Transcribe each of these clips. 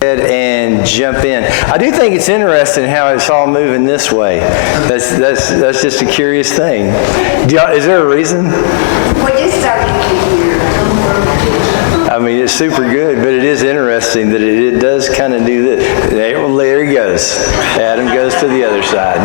and jump in. I do think it's interesting how it's all moving this way. That's just a curious thing. Is there a reason? We just started here. I mean, it's super good, but it is interesting that it does kind of do this. There he goes. Adam goes to the other side.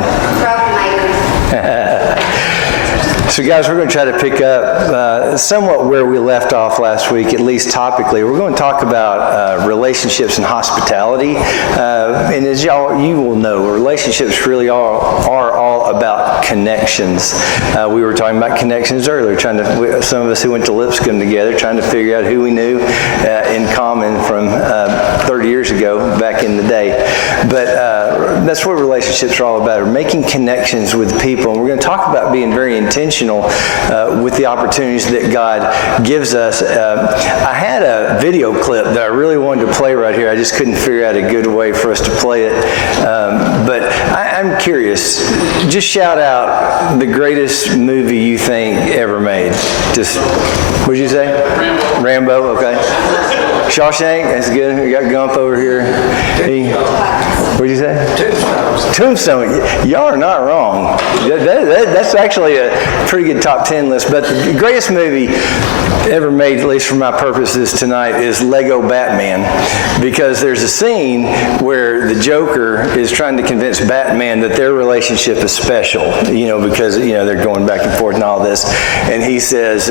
So guys, we're going to try to pick up somewhat where we left off last week, at least topically. We're going to talk about relationships and hospitality. And as you will know, relationships really are all about connections. We were talking about connections earlier, some of us who went to Lipscomb together, trying to figure out who we knew in common from 30 years ago, back in the day. But that's what relationships are all about, making connections with people. And we're going to talk about being very intentional with the opportunities that God gives us. I had a video clip that I really wanted to play right here. I just couldn't figure out a good way for us to play it. But I'm curious. Just shout out the greatest movie you think ever made. Just, what did you say? Rambo, okay. Shawshank, that's good. We got Gump over here. What did you say? Tombstone. Y'all are not wrong. That's actually a pretty good top 10 list. But the greatest movie ever made, at least for my purposes tonight, is Lego Batman. Because there's a scene where the Joker is trying to convince Batman that their relationship is special. Because they're going back and forth and all this. And he says,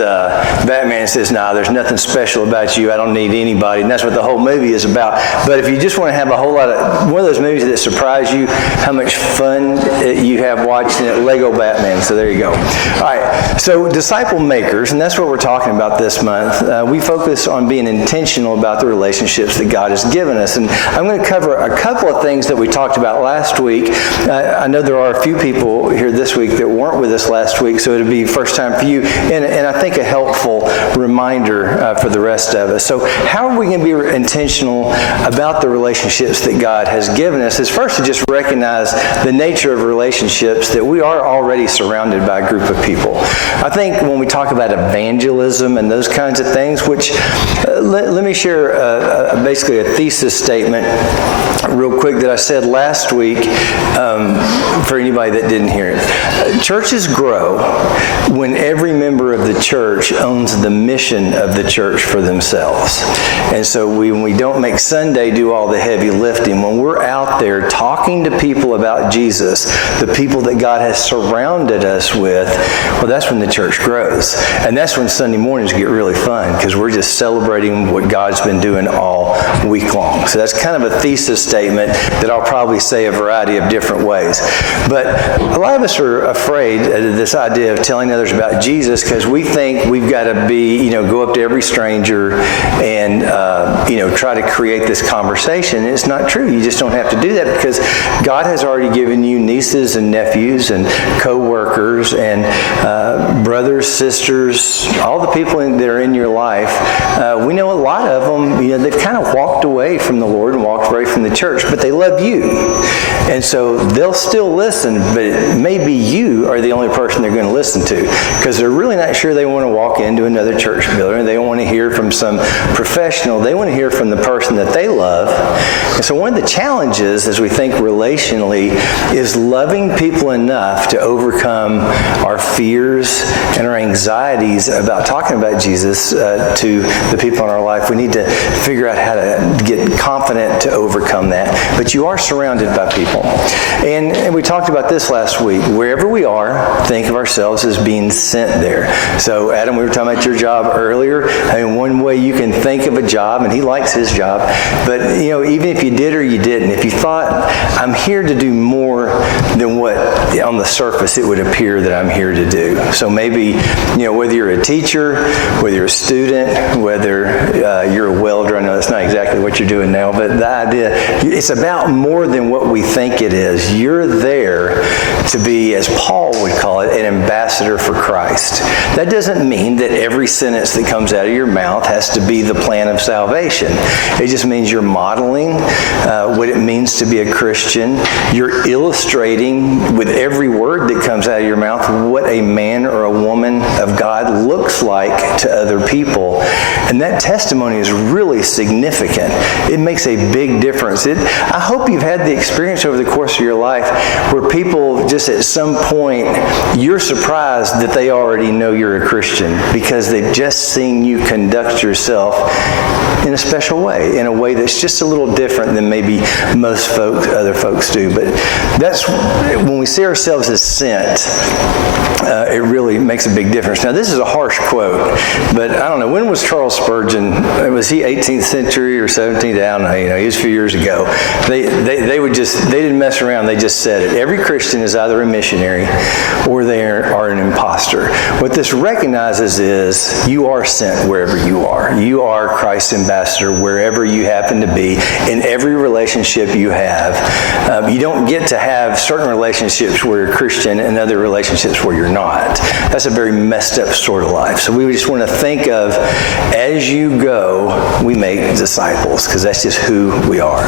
Batman says, nah, there's nothing special about you. I don't need anybody. And that's what the whole movie is about. But if you just want to have a whole lot of, one of those movies that surprise you, how much fun you have watching it, Lego Batman. So there you go. All right. So disciple makers, and that's what we're talking about this month. We focus on being intentional about the relationships that God has given us. And I'm going to cover a couple of things that we talked about last week. I know there are a few people here this week that weren't with us last week, so it'll be first time for you. And I think a helpful reminder for the rest of us. So how are we going to be intentional about the relationships that God has given us? Is first to just recognize the nature of relationships, that we are already surrounded by a group of people. I think when we talk about evangelism and those kinds of things, which let me share basically a thesis statement real quick that I said last week for anybody that didn't hear it. Churches grow when every member of the church owns the mission of the church for themselves. And so when we don't make Sunday do all the heavy lifting, when we're out there talking to people about Jesus, the people that God has surrounded us with, well, that's when the church grows. And that's when Sunday mornings get really fun, because we're just celebrating what God's been doing all week long. So that's kind of a thesis statement that I'll probably say a variety of different ways. But a lot of us are afraid of this idea of telling others about Jesus, because we think we've got to go up to every stranger and try to create this conversation. And it's not true. You just don't have to do that, because God has already given you nieces and nephews and co-workers and brothers, sisters, all the people that are in your life. We know a lot of them, they've kind of walked away from the Lord and walked away from the church, but they love you. And so they'll still listen, but maybe you are the only person they're going to listen to, because they're really not sure they want to walk into another church building. They don't want to hear from some professional. They want to hear from the person that they love. And so one of the challenges as we think relationally is loving people enough to overcome our fears and our anxieties about talking about Jesus to the people in our life. We need to figure out how to get confident to overcome that. But you are surrounded by people. And we talked about this last week. Wherever we are, think of ourselves as being sent there. So Adam, we were talking about your job earlier. I mean, one way you can think of a job, and he likes his job, but even if you did or you didn't, if you thought, I'm here to do more than what on the surface it would appear that I'm here to do. So maybe, whether you're a teacher, whether you're a student, whether you're a welder, I know that's not exactly what you're doing now, but the idea, it's about more than what we think it is. You're there to be, as Paul would call it, an ambassador for Christ. That doesn't mean that every sentence that comes out of your mouth has to be the plan of salvation. It just means you're modeling what it means to be a Christian. You're illustrating with every word that comes out of your mouth what a man or a woman of God looks like to other people. And that testimony is really significant. It makes a big difference. I hope you've had the experience over the course of your life where people just at some point, you're surprised that they already know you're a Christian because they've just seen you conduct yourself in a special way, in a way that's just a little different than maybe most other folks do. But that's when we see ourselves as sent, it really makes a big difference. Now, this is a harsh quote, but I don't know, when was Charles Spurgeon? Was he 18th century or 17th? I don't know. He was a few years ago. They didn't mess around. They just said it. Every Christian is either a missionary or they are an imposter. What this recognizes is you are sent wherever you are. You are Christ's ambassador wherever you happen to be, in every relationship you have. You don't get to have certain relationships where you're Christian and other relationships where you're not. That's a very messed up sort of life. So we just want to think of, as you go, we make disciples, because that's just who we are.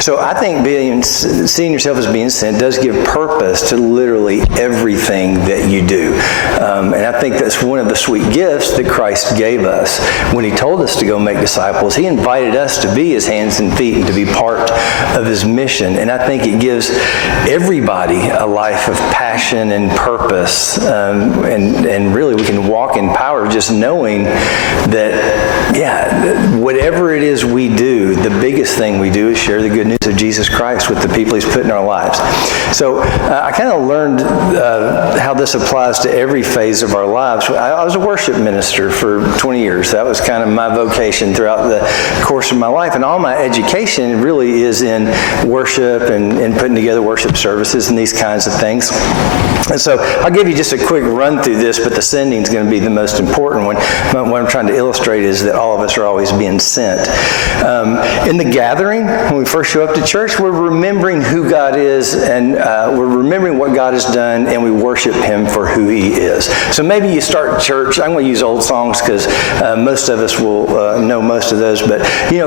So I think seeing yourself as being sent does give purpose to literally everything that you do. And I think that's one of the sweet gifts that Christ gave us. When he told us to go make disciples, he invited us to be his hands and feet and to be part of his mission. And I think it gives everybody a life of passion and purpose. And really we can walk in power just knowing that, whatever it is we do, the biggest thing we do is share the good news of Jesus Christ with the people he's put in our lives. So I kind of learned how this applies to every phase of our lives. I was a worship minister for 20 years. That was kind of my vocation throughout the course of my life. And all my education really is in worship and putting together worship services and these kinds of things. And so I'll give you just a quick run through this, but the sending is going to be the most important one. What I'm trying to illustrate is that all of us are always being sent. In the gathering, when we first show up to church, we're remembering who God is, and we're remembering what God has done, and we worship him for who he is. So maybe you start church. I'm going to use old songs because most of us will know most of those, but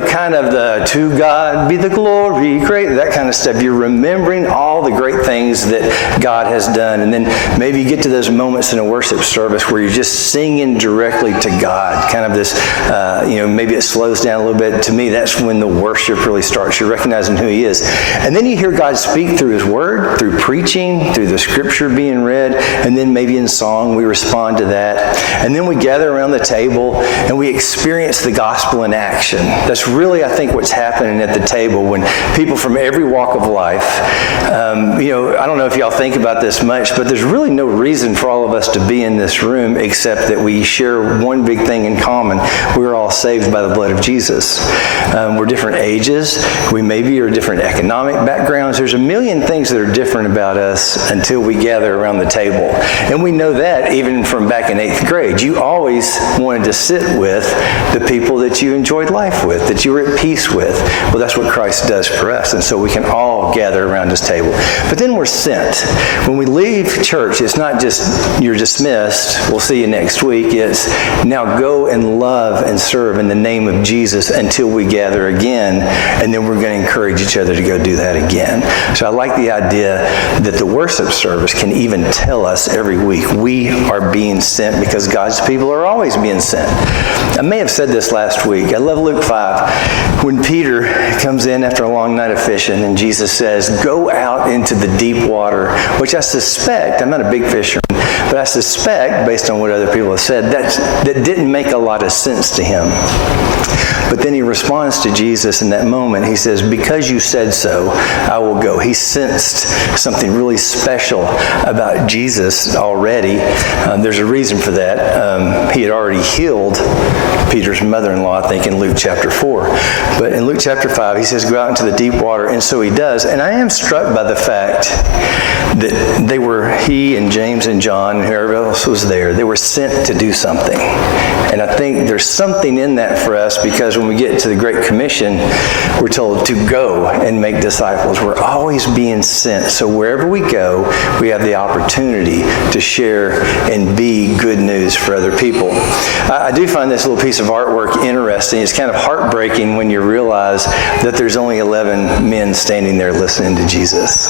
kind of the "To God be the glory," great, that kind of stuff. You're remembering all the great things that God has done. And then maybe you get to those moments in a worship service where you're just singing directly to God. Kind of this, maybe it slows down a little bit. To me, that's when the worship really starts. You're recognizing who he is. And then you hear God speak through his word, through preaching, through the scripture being read, and then maybe in song we respond to that. And then we gather around the table and we experience the gospel in action. That's really, I think, what's happening at the table when people from every walk of life, I don't know if y'all think about this much, but there's really no reason for all of us to be in this room except that we share one big thing in common. We're all saved by the blood of Jesus. We're different ages. We maybe are different economic backgrounds. There's a million things that are different about us until we gather around the table. And we know that even from back in 8th grade. You always wanted to sit with the people that you enjoyed life with, that you were at peace with. Well, that's what Christ does for us. And so we can all gather around his table. But then we're sent. When we leave church, it's not just you're dismissed, we'll see you next week. It's now go and love and serve in the name of Jesus until we gather again, and then we're going to encourage each other to go do that again. So I like the idea that the worship service can even tell us every week we are being sent because God's people are always being sent. I may have said this last week. I love Luke 5 when Peter comes in after a long night of fishing and Jesus says, go out into the deep water, which I suspect, I'm not a big fisherman, but I suspect, based on what other people have said, that didn't make a lot of sense to him. But then he responds to Jesus in that moment. He says, because you said so, I will go. He sensed something really special about Jesus already. There's a reason for that. He had already healed Peter's mother-in-law, I think, in Luke chapter 4. But in Luke chapter 5, he says, go out into the deep water. And so he does. And I am struck by the fact that he and James and John and whoever else was there, they were sent to do something. And I think there's something in that for us because when we get to the Great Commission, we're told to go and make disciples. We're always being sent. So wherever we go, we have the opportunity to share and be good news for other people. I do find this little piece of of artwork interesting. It's kind of heartbreaking when you realize that there's only 11 men standing there listening to Jesus,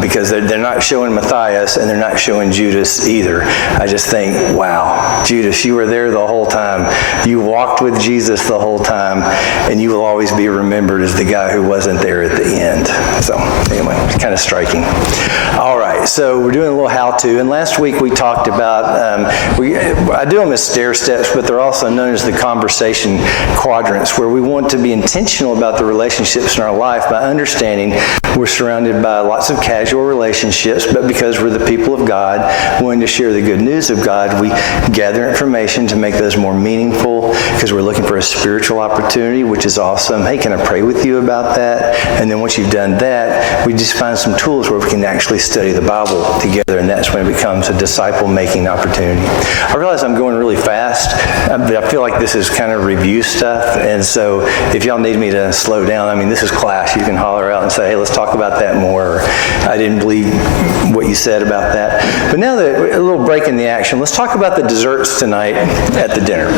because they're not showing Matthias and they're not showing Judas either. I just think, wow, Judas, you were there the whole time. You walked with Jesus the whole time, and you will always be remembered as the guy who wasn't there at the end. So anyway, it's kind of striking. All right, so we're doing a little how-to, and last week we talked about, I do them as stair steps, but they're also known as the conversation quadrants, where we want to be intentional about the relationships in our life by understanding we're surrounded by lots of casual relationships, but because we're the people of God, wanting to share the good news of God, we gather information to make those more meaningful, because we're looking for a spiritual opportunity, which is awesome. Hey, can I pray with you about that? And then once you've done that, we just find some tools where we can actually study the Bible together, and that's when it becomes a disciple-making opportunity. I realize I'm going really fast, but I feel like this is kind of review stuff, and so if y'all need me to slow down, I mean, this is class. You can holler out and say, hey, let's talk about that more, or I didn't believe what you said about that. But now that a little break in the action, let's talk about the desserts tonight at the dinner.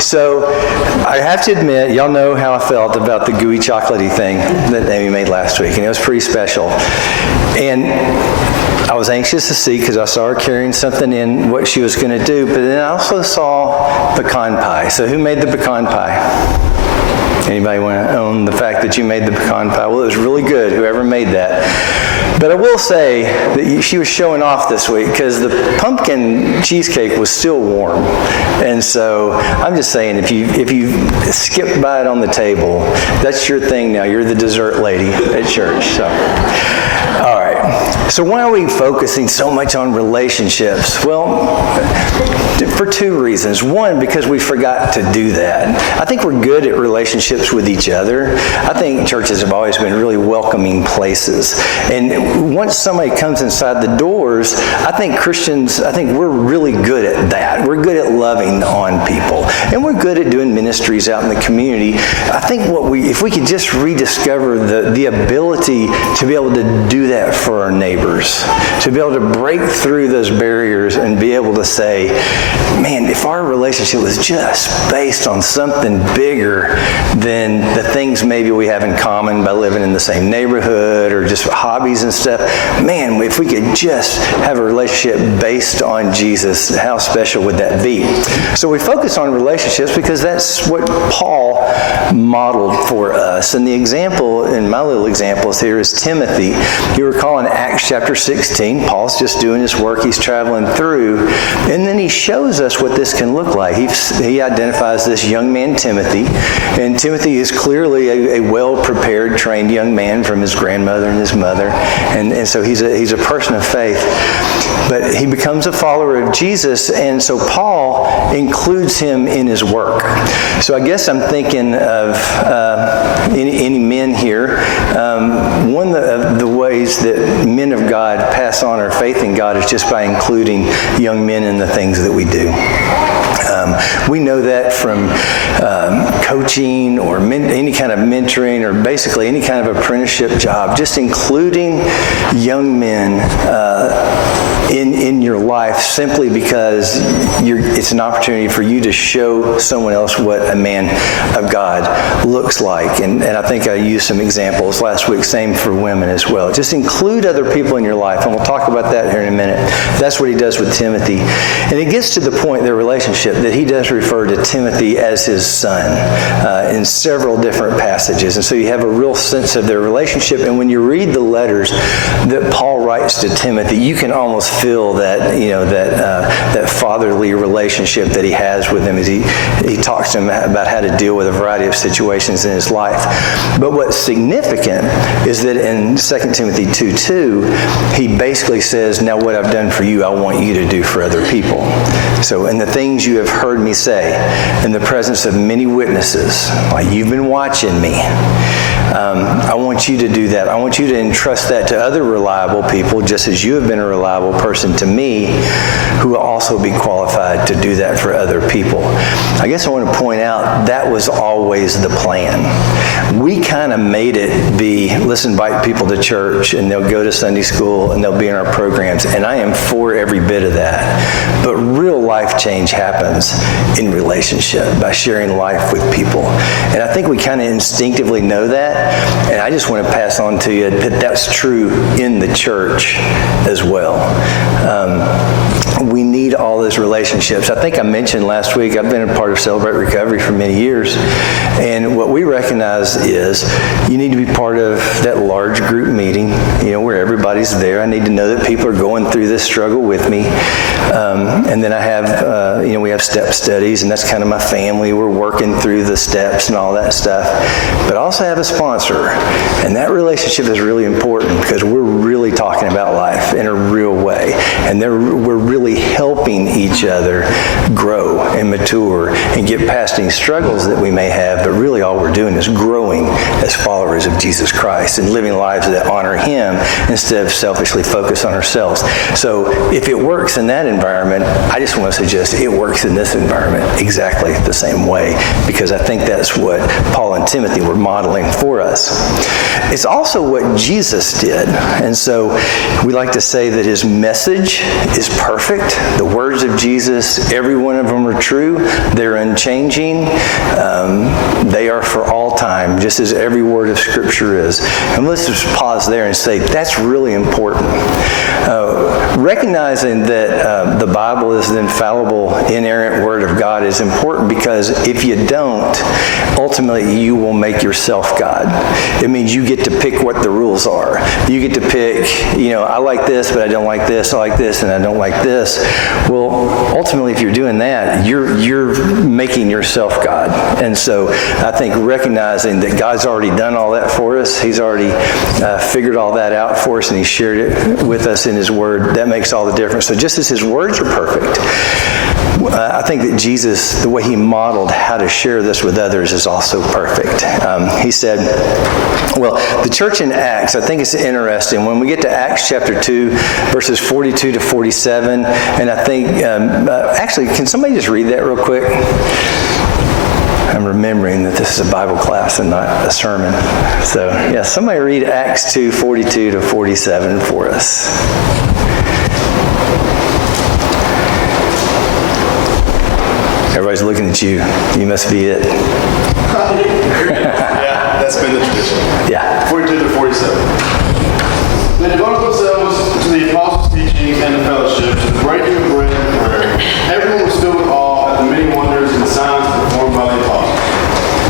So I have to admit, y'all know how I felt about the gooey chocolatey thing that Amy made last week, and it was pretty special. And I was anxious to see, because I saw her carrying something in, what she was going to do, but then I also saw pecan pie. So who made the pecan pie? Anybody want to own the fact that you made the pecan pie? Well, it was really good, whoever made that. But I will say that she was showing off this week, because the pumpkin cheesecake was still warm. And so I'm just saying, if you skip by it on the table, that's your thing now. You're the dessert lady at church. So, all right. So why are we focusing so much on relationships? Well, for two reasons. One, because we forgot to do that. I think we're good at relationships with each other. I think churches have always been really welcoming places. And once somebody comes inside the doors, I think Christians, we're really good at that. We're good at loving on people. And we're good at doing ministries out in the community. I think if we could just rediscover the ability to be able to do that for our neighbors, to be able to break through those barriers and be able to say, man, if our relationship was just based on something bigger than the things maybe we have in common by living in the same neighborhood or just hobbies and stuff, man, if we could just have a relationship based on Jesus, how special would that be? So we focus on relationships because that's what Paul modeled for us. And the example, in my little examples here, is Timothy. You recall in Acts chapter 16, Paul's just doing his work, he's traveling through, and then he shows us what this can look like. He identifies this young man, Timothy, and Timothy is clearly a well-prepared, trained young man from his grandmother and his mother, and so he's a person of faith. But he becomes a follower of Jesus, and so Paul includes him in his work. So I guess I'm thinking of any men here. One of the ways that men of God pass on our faith in God is just by including young men in the things that we do. We know that from coaching or any kind of mentoring or basically any kind of apprenticeship job, just including young men in your life simply because it's an opportunity for you to show someone else what a man of God looks like. And I think I used some examples last week, same for women as well. Just include other people in your life, and we'll talk about that here in a minute. That's what he does with Timothy. And it gets to the point, their relationship, that he does refer to Timothy as his son in several different passages. And so you have a real sense of their relationship. And when you read the letters that Paul writes to Timothy, you can almost feel that, that fatherly relationship that he has with him as he talks to him about how to deal with a variety of situations in his life. But what's significant is that in 2 Timothy 2:2, he basically says, now what I've done for you, I want you to do for other people. So, and the things you have heard me say in the presence of many witnesses, like you've been watching me, I want you to do that. I want you to entrust that to other reliable people, just as you have been a reliable person to me, who will also be qualified to do that for other people. I guess I want to point out that was always the plan. We kind of made it be, let's invite people to church and they'll go to Sunday school and they'll be in our programs, and I am for every bit of that. But real life change happens in relationship, by sharing life with people. And I think we kind of instinctively know that, and I just want to pass on to you that that's true in the church as well. We need all those relationships. I think I mentioned last week, I've been a part of Celebrate Recovery for many years, and what we recognize is you need to be part of that large group meeting, where everybody's there. I need to know that people are going through this struggle with me. And then I have, we have step studies, and that's kind of my family. We're working through the steps and all that stuff. But I also have a sponsor, and that relationship is really important because we're really talking about life in a real way. And we're really helping each other grow and mature and get past any struggles that we may have, but really all we're doing is growing as followers of Jesus Christ and living lives that honor Him instead of selfishly focus on ourselves. So if it works in that environment, I just want to suggest it works in this environment exactly the same way, because I think that's what Paul and Timothy were modeling for us. It's also what Jesus did. And so we like to say that His message is perfect. The words of Jesus, every one of them are true. They're unchanging. They are for all time, just as every word of Scripture is. And let's just pause there and say that's really important. Recognizing that the Bible is the infallible, inerrant Word of God is important, because if you don't, ultimately you will make yourself God. It means you get to pick what the rules are. You get to pick, I like this, but I don't like this. I like this, and I don't like this. Well, ultimately, if you're doing that, you're making yourself God. And so I think recognizing that God's already done all that for us, He's already figured all that out for us, and He shared it with us in His Word, that makes all the difference. So just as His words are perfect, I think that Jesus, the way He modeled how to share this with others, is also perfect. He said, the church in Acts, I think it's interesting. When we get to Acts chapter 2, verses 42 to 47, and I think, actually, can somebody just read that real quick? I'm remembering that this is a Bible class and not a sermon. So, somebody read Acts 2, 42 to 47 for us. Everybody's looking at you. You must be it. Yeah, that's been the tradition. Yeah. 42 to 47. They devoted themselves to the apostles' teaching and the fellowship, to the breaking of bread and prayer. Everyone was filled with awe at the many wonders and signs performed by the apostles.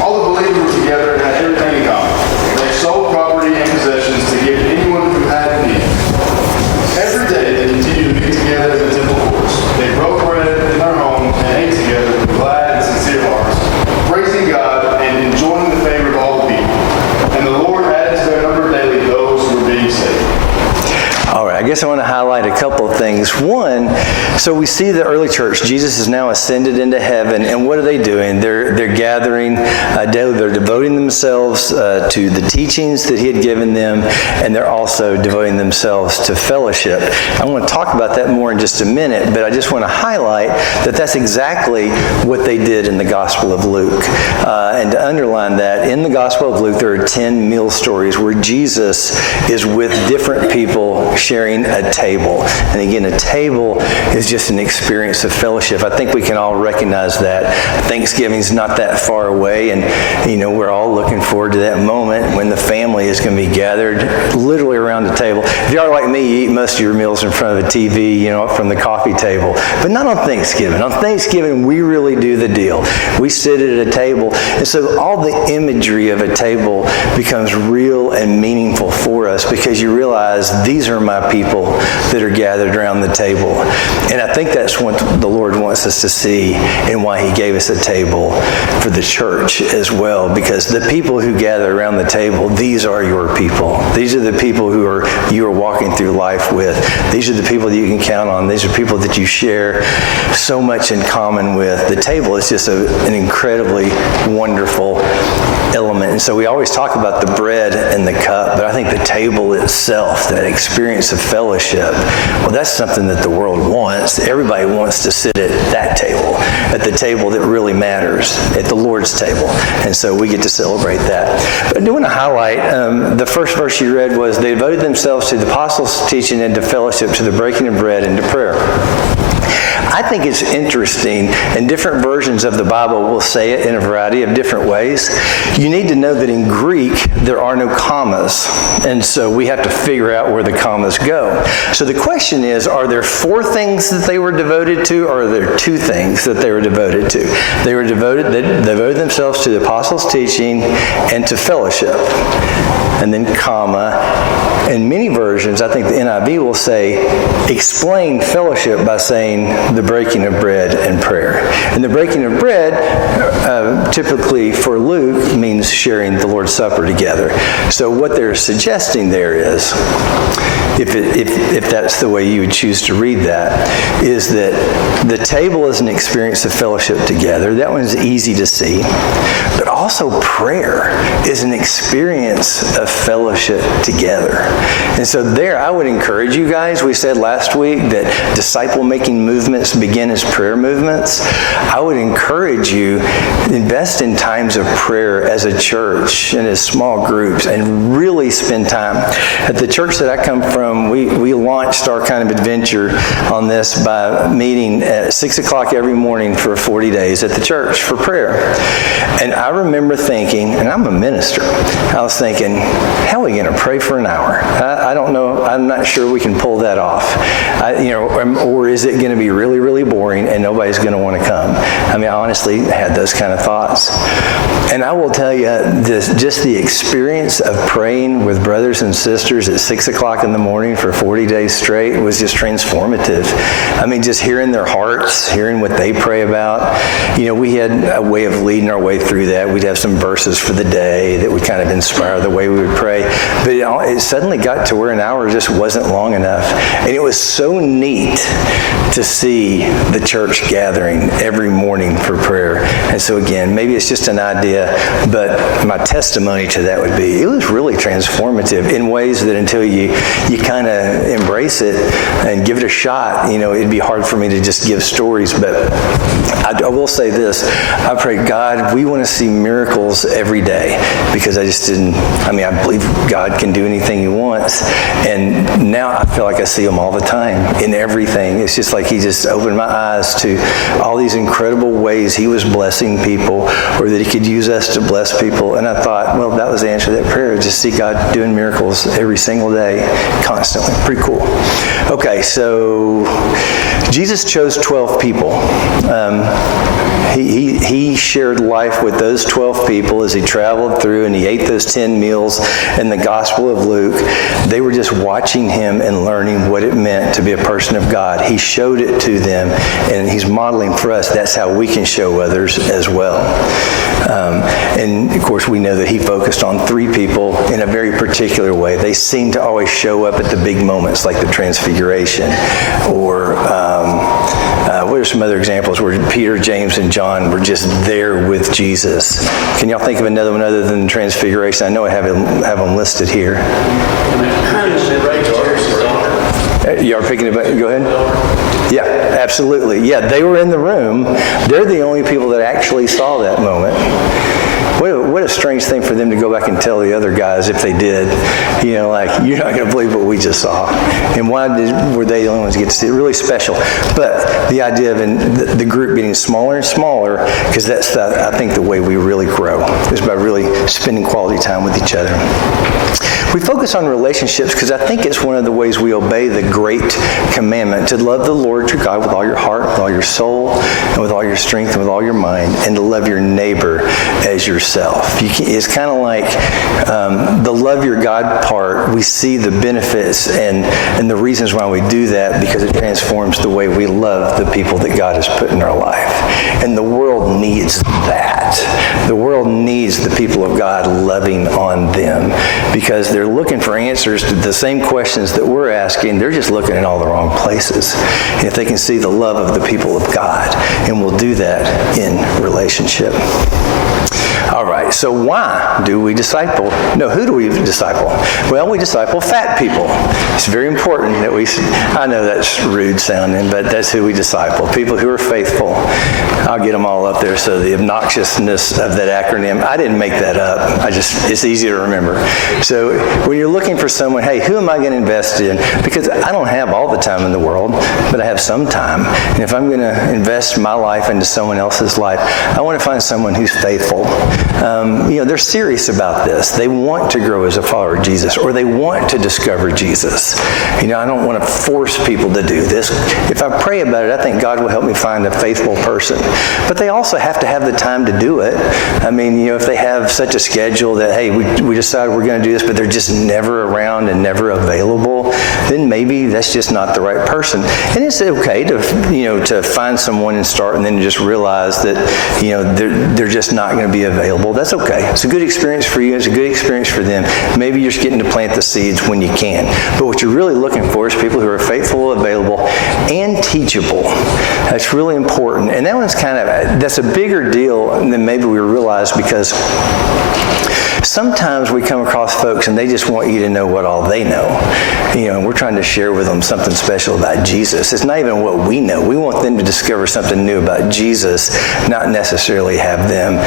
All the believers were together and had everything in common. They sold property and possessions to give to anyone who had need. Every day they continued to meet together in the temple courts. They broke bread in their homes and ate together with glad and sincere hearts, praising God and enjoying the favor of all the people. And the Lord added to their number daily those who were being saved. All right, I guess I want to highlight a couple of things. One, so we see the early church. Jesus is now ascended into heaven, and what are they doing? They're gathering daily. They're devoting themselves to the teachings that He had given them, and they're also devoting themselves to fellowship. I want to talk about that more in just a minute, but I just want to highlight that that's exactly what they did in the Gospel of Luke. And to underline that, in the Gospel of Luke, there are 10 meal stories where Jesus is with different people sharing a table. And again, a table is just an experience of fellowship. I think we can all recognize that. Thanksgiving's not that far away, and we're all looking forward to that moment when the family is going to be gathered literally around the table. If you are like me, you eat most of your meals in front of a TV, from the coffee table. But not on Thanksgiving. On Thanksgiving, we really do the deal. We sit at a table, and so all the imagery of a table becomes real and meaningful for us, because you realize these are my people that are gathered around the table. And I think that's what the Lord wants us to see, and why He gave us a table for the church as well, because the people who gather around the table, these are your people. These are the people who you are walking through life with. These are the people that you can count on. These are people that you share so much in common with. The table is just an incredibly wonderful element. And so we always talk about the bread and the cup, but I think the table itself, that experience of fellowship, well, that's something that the world wants. Everybody wants to sit at that table, at the table that really matters, at the Lord's table. And so we get to celebrate that. But I do want to highlight, the first verse you read was, they devoted themselves to the apostles' teaching and to fellowship, to the breaking of bread and to prayer. I think it's interesting, and different versions of the Bible will say it in a variety of different ways. You need to know that in Greek, there are no commas, and so we have to figure out where the commas go. So the question is, are there 4 things that they were devoted to, or are there 2 things that they were devoted to? They devoted themselves to the apostles' teaching and to fellowship. And then comma. In many versions, I think the NIV will say, explain fellowship by saying the breaking of bread and prayer. And the breaking of bread, typically for Luke, means sharing the Lord's Supper together. So what they're suggesting there is, if that's the way you would choose to read that, is that the table is an experience of fellowship together. That one's easy to see. But also prayer is an experience of fellowship together. And so there, I would encourage you guys, we said last week that disciple-making movements begin as prayer movements. I would encourage you, invest in times of prayer as a church and as small groups, and really spend time. At the church that I come from, we launched our kind of adventure on this by meeting at 6 o'clock every morning for 40 days at the church for prayer. And I remember thinking, and I'm a minister, I was thinking, how are we going to pray for an hour? I don't know. I'm not sure we can pull that off. Or is it going to be really, really boring and nobody's going to want to come? I mean, I honestly had those kind of thoughts. And I will tell you, just the experience of praying with brothers and sisters at 6 o'clock in the morning for 40 days straight was just transformative. I mean, just hearing their hearts, hearing what they pray about. We had a way of leading our way through that. We'd have some verses for the day that would kind of inspire the way we would pray. But it suddenly got to where an hour just wasn't long enough. And it was so neat to see the church gathering every morning for prayer. And so again, maybe it's just an idea, but my testimony to that would be, it was really transformative in ways that until you kind of embrace it and give it a shot, it'd be hard for me to just give stories. But I will say this, I pray, God, we want to see miracles every day, because I believe God can do anything He wants. And now I feel like I see Him all the time in everything. It's just like He just opened my eyes to all these incredible ways He was blessing people, or that He could use us to bless people. And I thought, well, that was the answer to that prayer. Just see God doing miracles every single day, constantly. Pretty cool. Okay, so Jesus chose 12 people. He shared life with those 12 people as He traveled through, and He ate those 10 meals in the Gospel of Luke. They were just watching Him and learning what it meant to be a person of God. He showed it to them, and He's modeling for us. That's how we can show others as well. And of course, we know that He focused on 3 people in a very particular way. They seem to always show up at the big moments, like the Transfiguration, or what are some other examples where Peter, James, and John were just there with Jesus? Can y'all think of another one other than the Transfiguration? I know I have them listed here. You are picking it up? Go ahead. Yeah, absolutely. Yeah, they were in the room. They're the only people that actually saw that moment. What a strange thing for them to go back and tell the other guys if they did. You're not going to believe what we just saw. And why were they the only ones to get to see it? Really special. But the idea of the group getting smaller and smaller, because that's, I think, the way we really grow, is by really spending quality time with each other. We focus on relationships because I think it's one of the ways we obey the great commandment to love the Lord your God with all your heart, with all your soul, and with all your strength, and with all your mind, and to love your neighbor as yourself. It's kind of like the love your God part. We see the benefits and the reasons why we do that, because it transforms the way we love the people that God has put in our life. And the world needs that. The world needs the people of God loving on them, because they're looking for answers to the same questions that we're asking. They're just looking in all the wrong places. And if they can see the love of the people of God, and we'll do that in relationship. All right, so why do we disciple? No, who do we disciple? Well, we disciple fat people. It's very important that I know that's rude sounding, but that's who we disciple. People who are faithful. I'll get them all up there, so the obnoxiousness of that acronym, I didn't make that up. It's easy to remember. So when you're looking for someone, hey, who am I going to invest in? Because I don't have all the time in the world, but I have some time. And if I'm going to invest my life into someone else's life, I want to find someone who's faithful. They're serious about this. They want to grow as a follower of Jesus, or they want to discover Jesus. I don't want to force people to do this. If I pray about it, I think God will help me find a faithful person. But they also have to have the time to do it. If they have such a schedule that, hey, we decided we're going to do this, but they're just never around and never available, then maybe that's just not the right person. And it's okay to find someone and start, and then just realize that they're just not going to be available. That's okay. It's a good experience for you. It's a good experience for them. Maybe you're just getting to plant the seeds when you can. But what you're really looking for is people who are faithful, available, and teachable. That's really important. And that one's that's a bigger deal than maybe we realize, because sometimes we come across folks and they just want you to know what all they know. And we're trying to share with them something special about Jesus. It's not even what we know. We want them to discover something new about Jesus, not necessarily have them,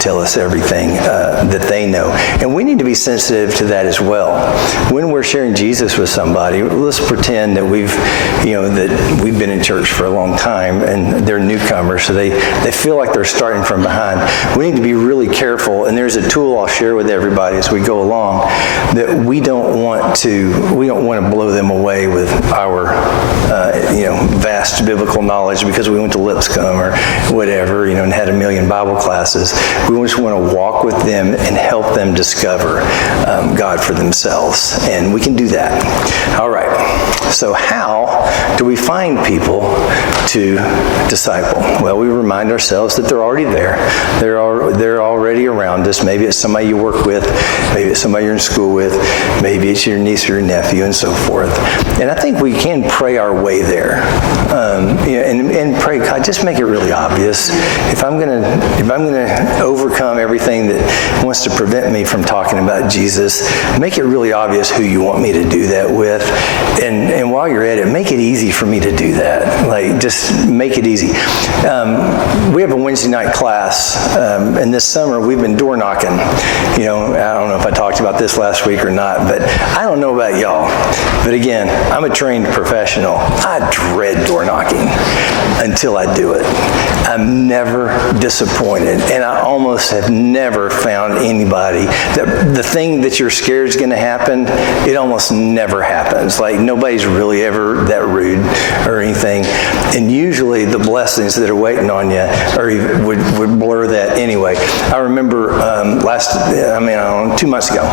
tell us everything that they know. And we need to be sensitive to that as well. When we're sharing Jesus with somebody, let's pretend that we've been in church for a long time and they're newcomers, so they feel like they're starting from behind. We need to be really careful, and there's a tool I'll share with everybody as we go along, that we don't want to blow them away with our vast biblical knowledge because we went to Lipscomb or whatever, and had a million Bible classes. We just want to walk with them and help them discover God for themselves, and we can do that. All right. So how do we find people to disciple? Well, we remind ourselves that they're already there. They're already around us. Maybe it's somebody you work with, maybe it's somebody you're in school with, maybe it's your niece or your nephew, and so forth. And I think we can pray our way there, and pray, God, just make it really obvious. If I'm gonna overcome everything that wants to prevent me from talking about Jesus, make it really obvious who you want me to do that with. And while you're at it, make it easy for me to do that. Just make it easy. We have a Wednesday night class, and this summer we've been door knocking. I don't know if I talked about this last week or not, but I don't know about y'all. But again, I'm a trained professional. I dread door knocking until I do it. I'm never disappointed, and I almost have never found anybody that the thing that you're scared is going to happen, it almost never happens. Nobody's really ever that rude or anything, and usually the blessings that are waiting on you would blur that anyway. I remember 2 months ago.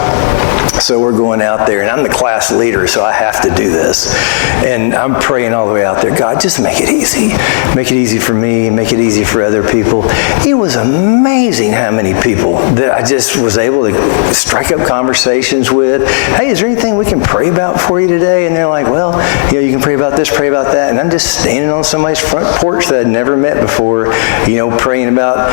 So we're going out there, and I'm the class leader, so I have to do this. And I'm praying all the way out there, God, just make it easy. Make it easy for me, make it easy for other people. It was amazing how many people that I just was able to strike up conversations with. Hey, is there anything we can pray about for you today? And they're like, well, you can pray about this, pray about that. And I'm just standing on somebody's front porch that I'd never met before, praying about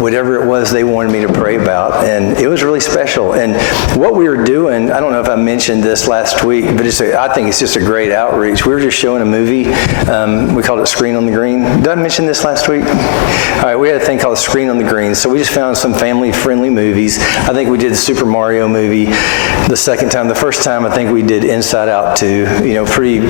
whatever it was they wanted me to pray about. And it was really special. And what we were doing, I don't know if I mentioned this last week, but I think it's just a great outreach. We were just showing a movie. We called it Screen on the Green. Did I mention this last week? All right, we had a thing called Screen on the Green. So we just found some family-friendly movies. I think we did the Super Mario movie the second time. The first time, I think we did Inside Out 2, pretty,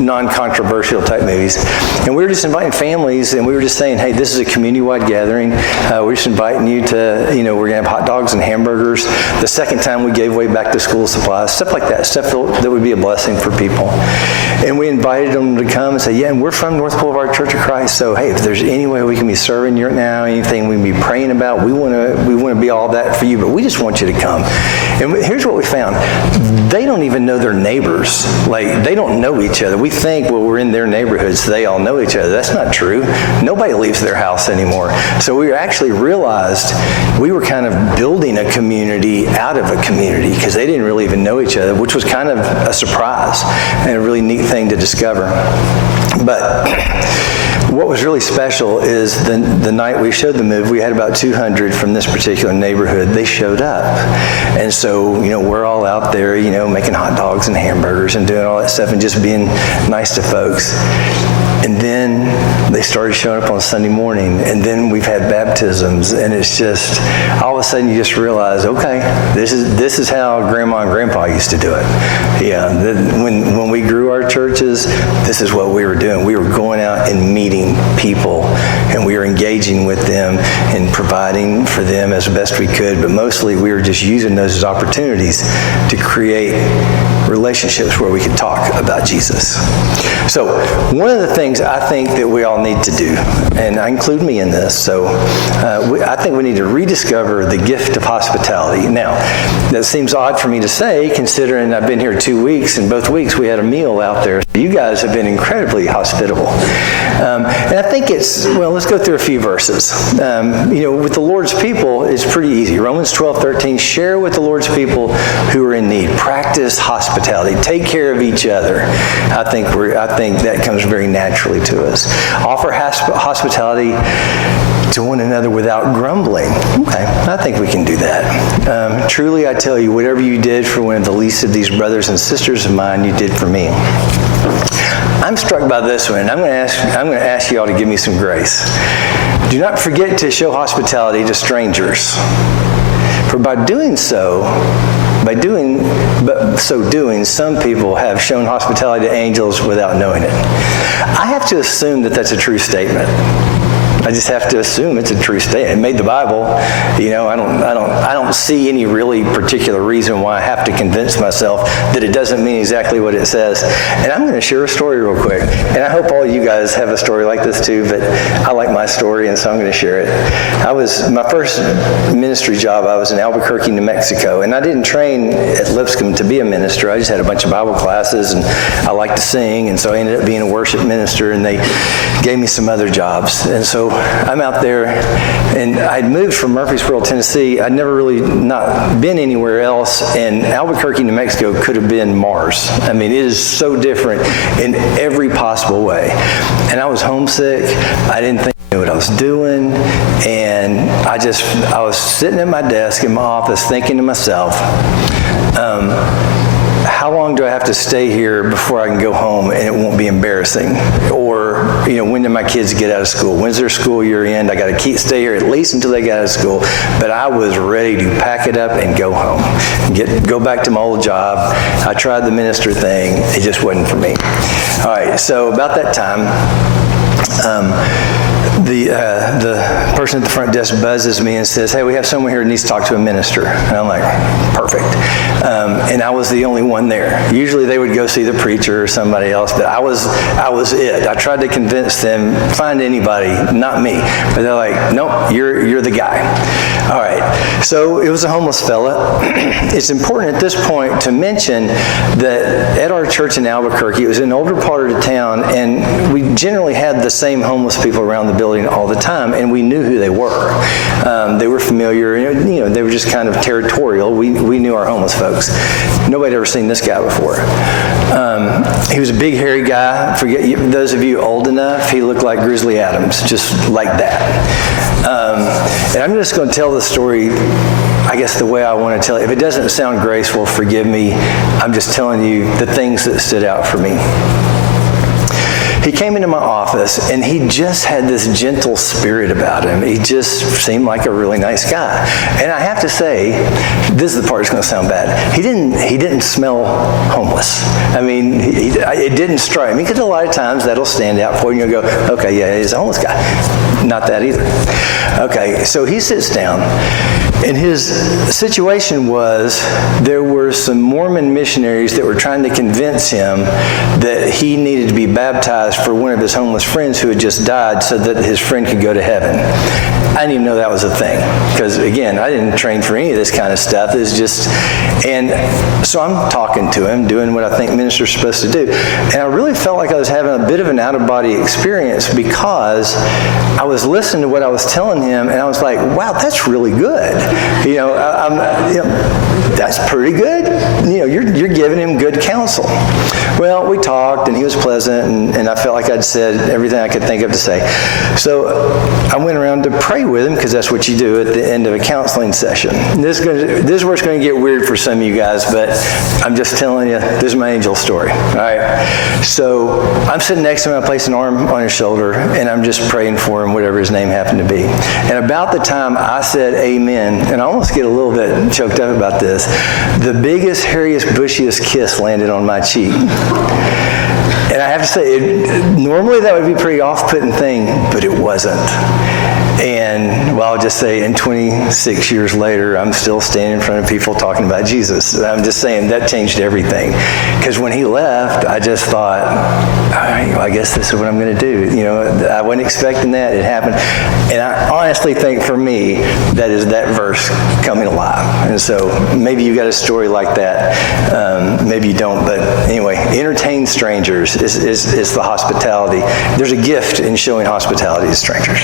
non-controversial type movies. And we were just inviting families, and we were just saying, hey, this is a community-wide gathering. We're just inviting you to, we're going to have hot dogs and hamburgers. The second time, we gave away back-to-school supplies, stuff like that, stuff that would be a blessing for people. And we invited them to come and say, yeah, and we're from North Boulevard Church of Christ, so hey, if there's any way we can be serving you right now, anything we can be praying about, we want to be all that for you, but we just want you to come. And here's what we found. They don't even know their neighbors. They don't know each other. We think, well, we're in their neighborhoods, so they all know each other. That's not true. Nobody leaves their house anymore. So we actually realized we were kind of building a community out of a community because they didn't really even know each other, which was kind of a surprise and a really neat thing to discover. But what was really special is the night we showed the movie, we had about 200 from this particular neighborhood. They showed up. And so, we're all out there, making hot dogs and hamburgers and doing all that stuff and just being nice to folks. And then they started showing up on Sunday morning, and then we've had baptisms, and it's just, all of a sudden you just realize, okay, this is how Grandma and Grandpa used to do it. Yeah, when we grew our churches, this is what we were doing. We were going out and meeting people, and we were engaging with them and providing for them as best we could, but mostly we were just using those as opportunities to create relationships where we could talk about Jesus. So one of the things I think that we all need to do, and I include me in this, so I think we need to rediscover the gift of hospitality. Now, that seems odd for me to say, considering I've been here 2 weeks, and both weeks we had a meal out there. You guys have been incredibly hospitable. And I think let's go through a few verses. With the Lord's people, it's pretty easy. Romans 12:13, share with the Lord's people who are in need. Practice hospitality. Take care of each other. I think that comes very naturally to us. Offer hospitality to one another without grumbling. Okay, I think we can do that. Truly, I tell you, whatever you did for one of the least of these brothers and sisters of mine, you did for me. I'm struck by this one, and I'm going to ask you all to give me some grace. Do not forget to show hospitality to strangers, for by so doing, some people have shown hospitality to angels without knowing it. I have to assume that that's a true statement. I just have to assume it's a true statement. It made the Bible. I don't see any really particular reason why I have to convince myself that it doesn't mean exactly what it says. And I'm going to share a story real quick. And I hope all you guys have a story like this too, but I like my story, and so I'm going to share it. My first ministry job, I was in Albuquerque, New Mexico, and I didn't train at Lipscomb to be a minister. I just had a bunch of Bible classes, and I liked to sing, and so I ended up being a worship minister, and they gave me some other jobs. And so I'm out there, and I'd moved from Murfreesboro, Tennessee. I'd never really not been anywhere else, and Albuquerque, New Mexico could have been Mars. I mean, it is so different in every possible way. And I was homesick. I didn't think I knew what I was doing, and I was sitting at my desk in my office thinking to myself, how long do I have to stay here before I can go home and it won't be embarrassing? Or, when do my kids get out of school? When's their school year end? I got to stay here at least until they get out of school. But I was ready to pack it up and go home, go back to my old job. I tried the minister thing. It just wasn't for me. All right, so about that time, the person at the front desk buzzes me and says, hey, we have someone here who needs to talk to a minister. And I'm like, perfect. And I was the only one there. Usually they would go see the preacher or somebody else, but I was it. I tried to convince them, find anybody, not me. But they're like, nope, you're the guy. All right. So it was a homeless fella. It's important at this point to mention that at our church in Albuquerque, it was an older part of the town, and we generally had the same homeless people around the building all the time, and we knew who they were. They were familiar, they were just kind of territorial. We knew our homeless folks. Nobody had ever seen this guy before. He was a big, hairy guy. Forget those of you old enough, he looked like Grizzly Adams, just like that. And I'm just going to tell the story, I guess, the way I want to tell it. If it doesn't sound graceful, forgive me. I'm just telling you the things that stood out for me. He came into my office, and he just had this gentle spirit about him. He just seemed like a really nice guy. And I have to say, this is the part that's going to sound bad. He didn't smell homeless. I mean, it didn't strike me, because a lot of times that'll stand out for you, and you'll go, okay, yeah, he's a homeless guy. Not that either. Okay, so he sits down, and his situation was there were some Mormon missionaries that were trying to convince him that he needed to be baptized for one of his homeless friends who had just died so that his friend could go to heaven. I didn't even know that was a thing, because again, I didn't train for any of this kind of stuff. It's just, and so I'm talking to him, doing what I think ministers are supposed to do. And I really felt like I was having a bit of an out-of-body experience, because I was listening to what I was telling him, and I was like, wow, that's really good. that's pretty good. You know, you're giving him good counsel. Well, we talked, and he was pleasant, and I felt like I'd said everything I could think of to say. So I went around to pray with him, because that's what you do at the end of a counseling session. This is where it's going to get weird for some of you guys, but I'm just telling you, this is my angel story. All right. So I'm sitting next to him, I place an arm on his shoulder, and I'm just praying for him, whatever his name happened to be. And about the time I said amen, and I almost get a little bit choked up about this, the biggest, hairiest, bushiest kiss landed on my cheek. And I have to say, normally that would be a pretty off-putting thing, but it wasn't. And, well, I'll just say, and 26 years later, I'm still standing in front of people talking about Jesus. I'm just saying that changed everything. Because when he left, I just thought, I guess this is what I'm going to do. You know, I wasn't expecting that. It happened. And I honestly think for me, that is that verse coming alive. And so maybe you got a story like that. Maybe you don't. But anyway, entertain strangers is the hospitality. There's a gift in showing hospitality to strangers.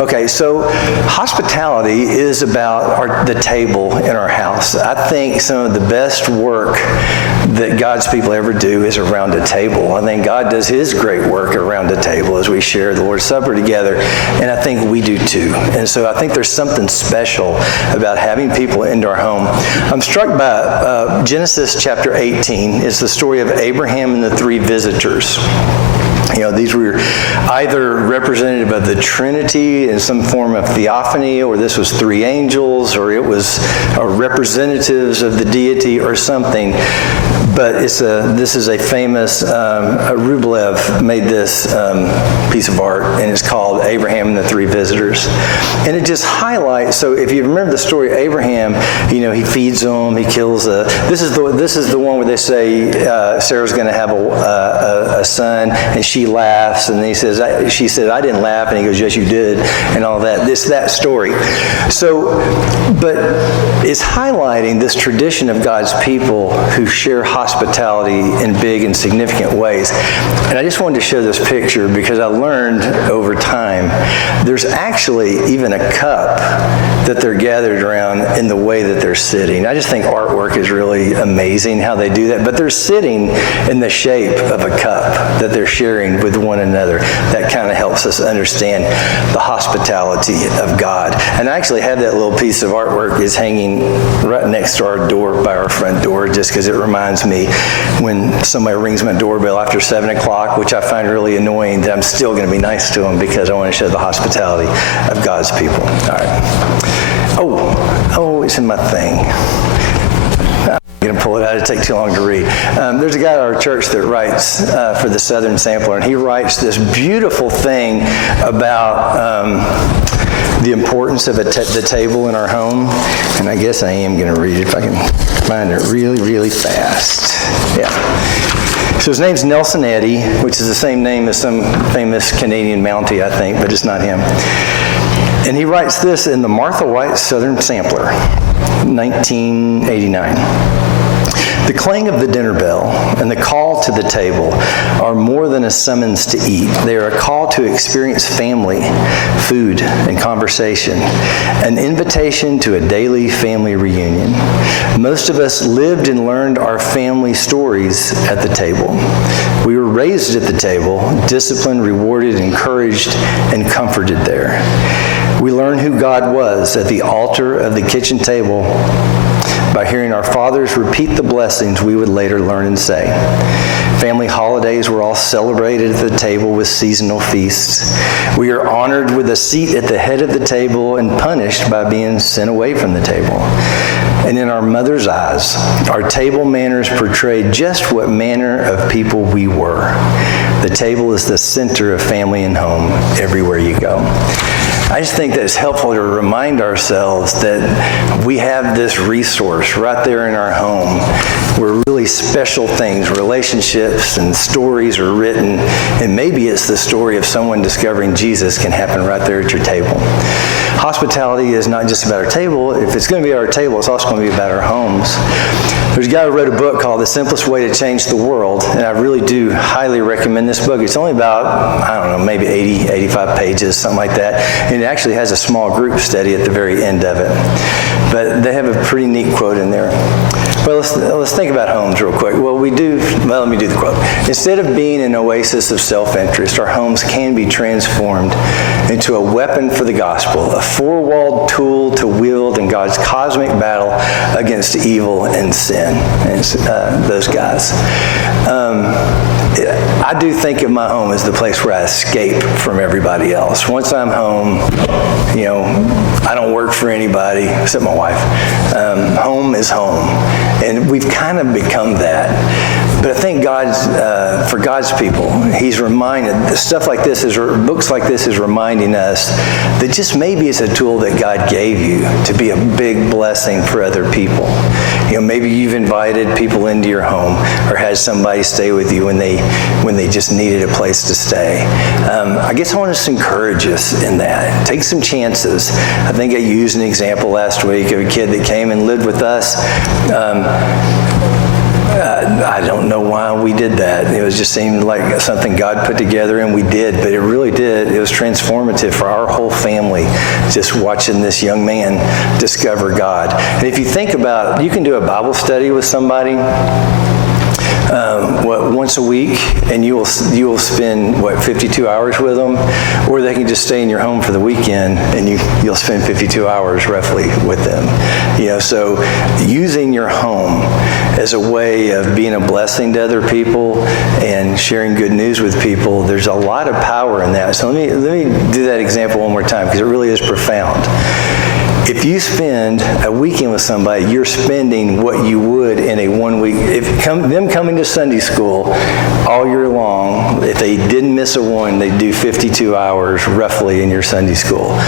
Okay, so hospitality is about the table in our house. I think some of the best work that God's people ever do is around a table. I think God does his great work around a table as we share the Lord's Supper together, and I think we do too. And so I think there's something special about having people into our home. I'm struck by Genesis chapter 18. It's the story of Abraham and the three visitors. You know, these were either representative of the Trinity in some form of theophany, or this was three angels, or it was representatives of the deity or something. But this is a famous, Rublev made this piece of art, and it's called Abraham and the Three Visitors. And it just highlights, so if you remember the story of Abraham, you know, he feeds them, he kills this is the one where they say Sarah's going to have a son, and she laughs, and she said, I didn't laugh, and he goes, yes, you did, and all that. That story. So, but it's highlighting this tradition of God's people who share hospitality in big and significant ways. And I just wanted to show this picture because I learned over time there's actually even a cup that they're gathered around in the way that they're sitting. I just think artwork is really amazing how they do that. But they're sitting in the shape of a cup that they're sharing with one another. That kind of helps us understand the hospitality of God. And I actually have that little piece of artwork is hanging right next to our door by our front door, just because it reminds me when somebody rings my doorbell after 7 o'clock, which I find really annoying, that I'm still going to be nice to them because I want to show the hospitality of God's people. All right. Oh, it's in my thing. I'm going to pull it out. It'll take too long to read. There's a guy at our church that writes for the Southern Sampler, and he writes this beautiful thing about the importance of the table in our home. And I guess I am going to read it if I can find it really, really fast. Yeah. So his name's Nelson Eddy, which is the same name as some famous Canadian Mountie, I think, but it's not him. And he writes this in the Martha White Southern Sampler, 1989. The clang of the dinner bell and the call to the table are more than a summons to eat. They are a call to experience family, food, and conversation, an invitation to a daily family reunion. Most of us lived and learned our family stories at the table. We were raised at the table, disciplined, rewarded, encouraged, and comforted there. We learned who God was at the altar of the kitchen table by hearing our fathers repeat the blessings we would later learn and say. Family holidays were all celebrated at the table with seasonal feasts. We are honored with a seat at the head of the table and punished by being sent away from the table. And in our mother's eyes, our table manners portrayed just what manner of people we were. The table is the center of family and home everywhere you go. I just think that it's helpful to remind ourselves that we have this resource right there in our home where really special things, relationships and stories are written, and maybe it's the story of someone discovering Jesus can happen right there at your table. Hospitality is not just about our table. If it's going to be our table, it's also going to be about our homes. There's a guy who wrote a book called The Simplest Way to Change the World, and I really do highly recommend this book. It's only about, maybe 80, 85 pages, something like that. And it actually has a small group study at the very end of it. But they have a pretty neat quote in there. Well, let's think about homes real quick. Well, let me do the quote. Instead of being an oasis of self-interest, our homes can be transformed into a weapon for the gospel, a four-walled tool to wield in God's cosmic battle against evil and sin. And those guys. I do think of my home as the place where I escape from everybody else. Once I'm home, I don't work for anybody except my wife. Home is home. And we've kind of become that. But I think for God's people, He's reminded, stuff like this, books like this is reminding us that just maybe it's a tool that God gave you to be a big blessing for other people. Maybe you've invited people into your home or had somebody stay with you when they just needed a place to stay. I guess I want to encourage us in that. Take some chances. I think I used an example last week of a kid that came and lived with us. I don't know why we did that. It just seemed like something God put together, and we did, but it really did. It was transformative for our whole family, just watching this young man discover God. And if you think about it, you can do a Bible study with somebody once a week, and you will spend 52 hours with them, or they can just stay in your home for the weekend, and you'll spend 52 hours roughly with them. So using your home as a way of being a blessing to other people and sharing good news with people, there's a lot of power in that. So let me do that example one more time, because it really is profound. If you spend a weekend with somebody, you're spending what you would in a 1 week. Them coming to Sunday school all year long, if they didn't miss a one, they do 52 hours roughly in your Sunday school.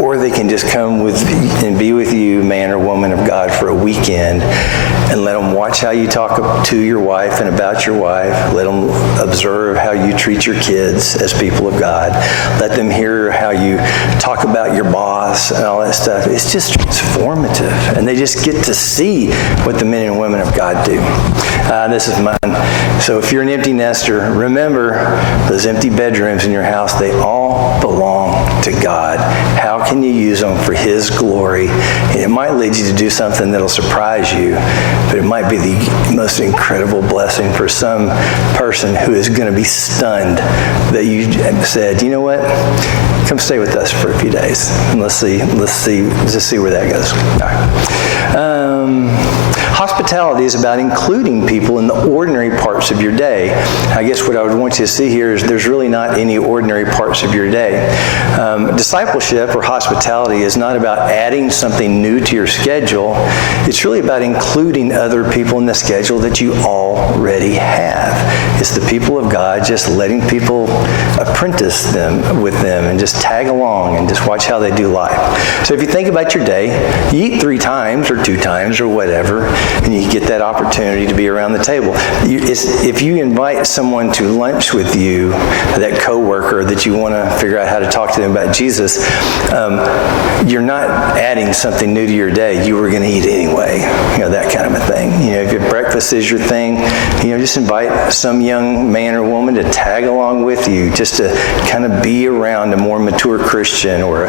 Or they can just come and be with you, man or woman of God, for a weekend, and let them watch how you talk to your wife and about your wife. Let them observe how you treat your kids as people of God. Let them hear how you talk about your boss and all that stuff. It's just transformative, and they just get to see what the men and women of God do. This is mine. So if you're an empty nester, remember those empty bedrooms in your house, they all belong to God. How can you use them for His glory? And it might lead you to do something that'll surprise you, but it might be the most incredible blessing for some person who is going to be stunned that you said, you know what? Come stay with us for a few days, and let's see where that goes. All right. Hospitality is about including people in the ordinary parts of your day. I guess what I would want you to see here is there's really not any ordinary parts of your day. Discipleship or hospitality is not about adding something new to your schedule. It's really about including other people in the schedule that you already have. It's the people of God, just letting people apprentice with them and just tag along and just watch how they do life. So if you think about your day, you eat 3 times or 2 times or whatever, and you get that opportunity to be around the table. If you invite someone to lunch with you, that coworker that you want to figure out how to talk to them about Jesus, you're not adding something new to your day. You were going to eat anyway, that kind of a thing. If your breakfast is your thing, just invite some young man or woman to tag along with you, just to kind of be around a more mature Christian. Or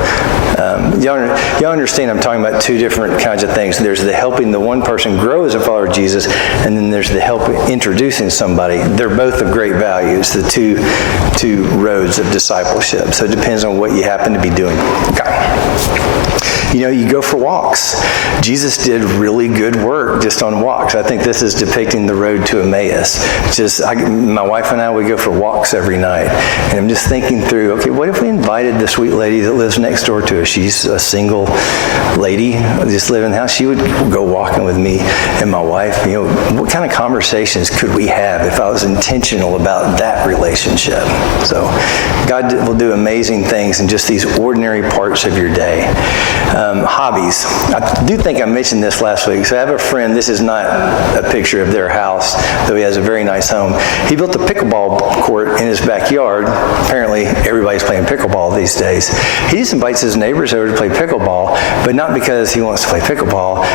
y'all understand I'm talking about 2 different kinds of things. There's the helping the one person grow as a follower of Jesus, and then there's the help introducing somebody. They're both of great values, the two roads of discipleship. So it depends on what you happen to be doing. Okay. You go for walks. Jesus did really good work just on walks. I think this is depicting the road to Emmaus. My wife and I, we go for walks every night. And I'm just thinking through, okay, what if we invited the sweet lady that lives next door to us? She's a single lady, just living in the house. She would go walking with me and my wife. What kind of conversations could we have if I was intentional about that relationship? So God will do amazing things in just these ordinary parts of your day. Hobbies. I do think I mentioned this last week. So I have a friend, this is not a picture of their house, though he has a very nice home. He built a pickleball court in his backyard. Apparently everybody's playing pickleball these days. He just invites his neighbors over to play pickleball, but not because he wants to play pickleball.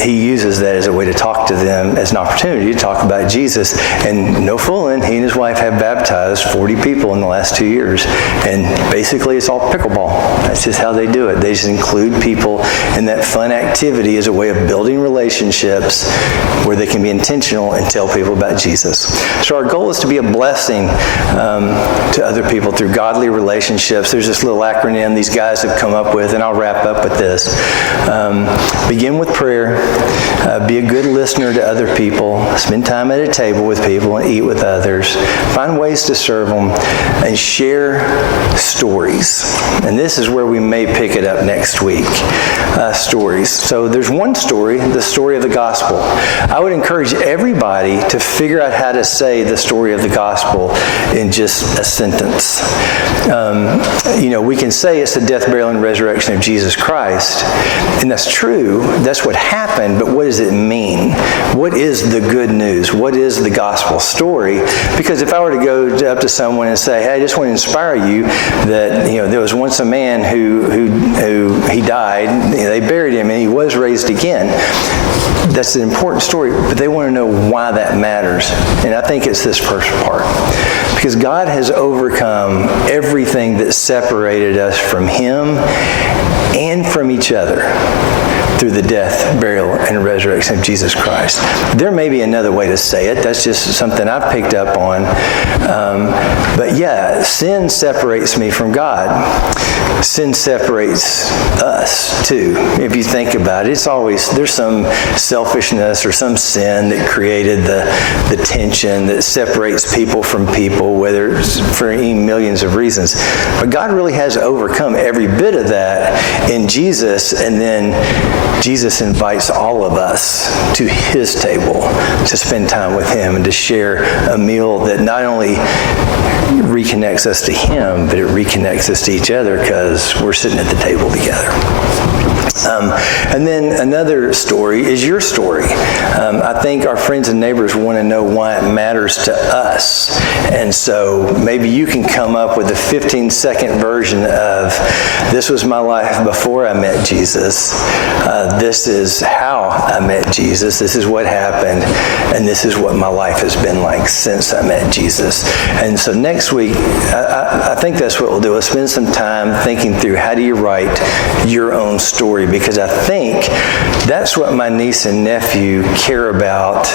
He uses that as a way to talk to them as an opportunity to talk about Jesus. And no fooling, he and his wife have baptized 40 people in the last 2 years. And basically it's all pickleball. That's just how they do it. They just include people in that fun activity as a way of building relationships where they can be intentional and tell people about Jesus. So our goal is to be a blessing to other people through godly relationships. There's this little acronym these guys have come up with, and I'll wrap up with this. Begin with prayer. Be a good listener to other people. Spend time at a table with people and eat with others. Find ways to serve them and share stories. And this is where we may pick it up next week. Stories. So there's one story, the story of the gospel. I would encourage everybody to figure out how to say the story of the gospel in just a sentence. We can say it's the death, burial, and resurrection of Jesus Christ. And that's true. That's what happened. But what does it mean? What is the good news? What is the gospel story? Because if I were to go up to someone and say, hey, I just want to inspire you that, there was once a man who he died, they buried him, and he was raised again. That's an important story, but they want to know why that matters. And I think it's this first part. Because God has overcome everything that separated us from Him and from each other through the death, burial, and resurrection of Jesus Christ. There may be another way to say it. That's just something I've picked up on. But yeah, sin separates me from God. Sin separates us too. If you think about it, there's some selfishness or some sin that created the tension that separates people from people, whether it's for any millions of reasons. But God really has overcome every bit of that in Jesus, and then Jesus invites all of us to His table to spend time with Him and to share a meal that not only reconnects us to Him, but it reconnects us to each other because we're sitting at the table together. And then another story is your story. I think our friends and neighbors want to know why it matters to us. And so maybe you can come up with a 15-second version of, this was my life before I met Jesus. This is how I met Jesus. This is what happened. And this is what my life has been like since I met Jesus. And so next week, I think that's what we'll do. We'll spend some time thinking through how do you write your own story, because I think that's what my niece and nephew care about.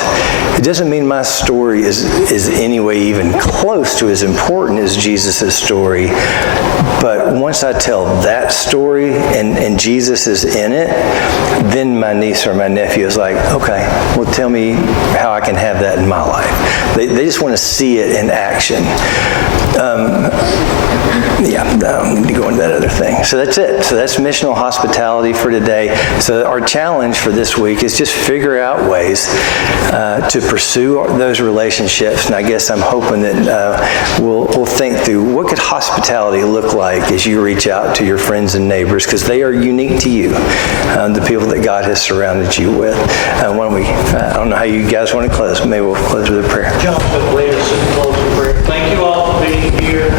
It doesn't mean my story is anyway even close to as important as Jesus' story, but once I tell that story and Jesus is in it, then my niece or my nephew is like, okay, well, tell me how I can have that in my life. They just want to see it in action. I don't need to go into that other thing. So that's it. So that's missional hospitality for today. So our challenge for this week is just figure out ways to pursue those relationships. And I guess I'm hoping that we'll think through what could hospitality look like as you reach out to your friends and neighbors, because they are unique to you, the people that God has surrounded you with. Why don't we, I don't know how you guys want to close. Maybe we'll close with a prayer. John, lead us in closing prayer. Thank you all for being here.